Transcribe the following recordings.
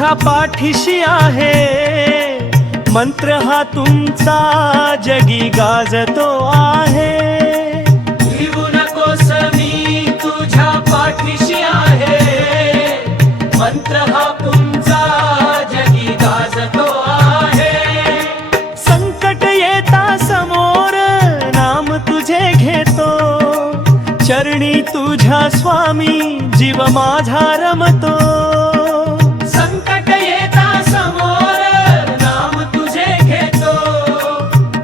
तुझ्या पाठीशी आहे, मंत्र हा तुमचा जगी गाजतो आहे। भिवू नकोस मी तुझ्या पाठीशी आहे, मंत्र हा तुमचा जगी गाजतो आहे। संकट येता समोर नाम तुझे घेतो, चरणी तुझ्या स्वामी जीव माझा रमतो। संकट येता समोर नाम तुझे घेतो,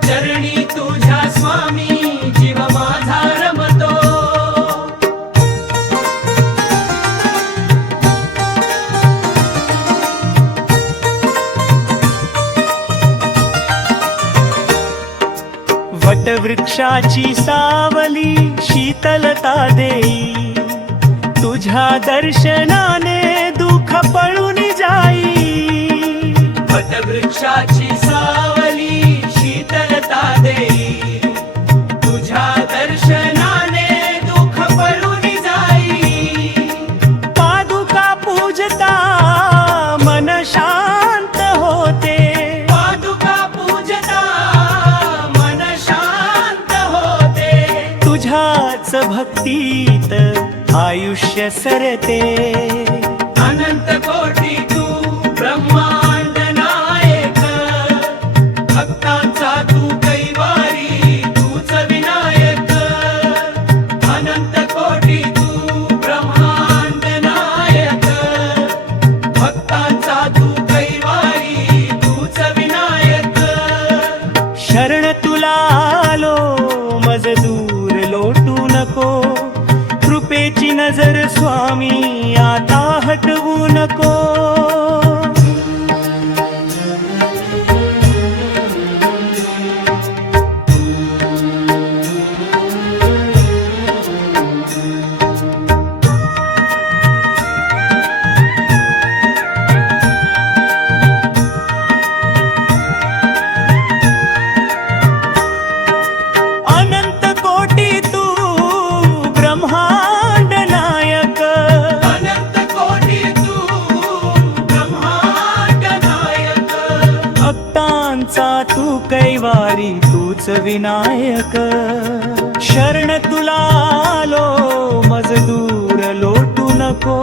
चरणी तुझ्या स्वामी जीव माझा रमतो। वटवृक्षाची सावली शीतलता देई, तुझ्या दर्शनाने दुःख पळून जाई। वटवृक्षाची सावली शीतलता देई, तुझ्या दर्शनाने दुःख पळून जाई। पादुका पूजता मन शांत होते, पादुका पूजता मन शांत होते। तुझ्याच भक्तीत आयुष्य सरते। अनंत कोटी तू ब्रह्मांड नायक, भक्तांचा तू कैवारी तूच विनायक। अनंत कोटी तू ब्रह्मांड नायक, भक्तांचा तू कैवारी तूच विनायक। शरण तुला आलो मज दूर लोटू नको, कृपेची नजर स्वामी आता हटवू नको। अनंत कोटी तू ब्रह्मांड नायक, अनंत कोटी तू ब्रह्मांड नायक। भक्तांचा तू कैवारी तूच विनायक। शरण तुला आलो मज दूर लोटू नको,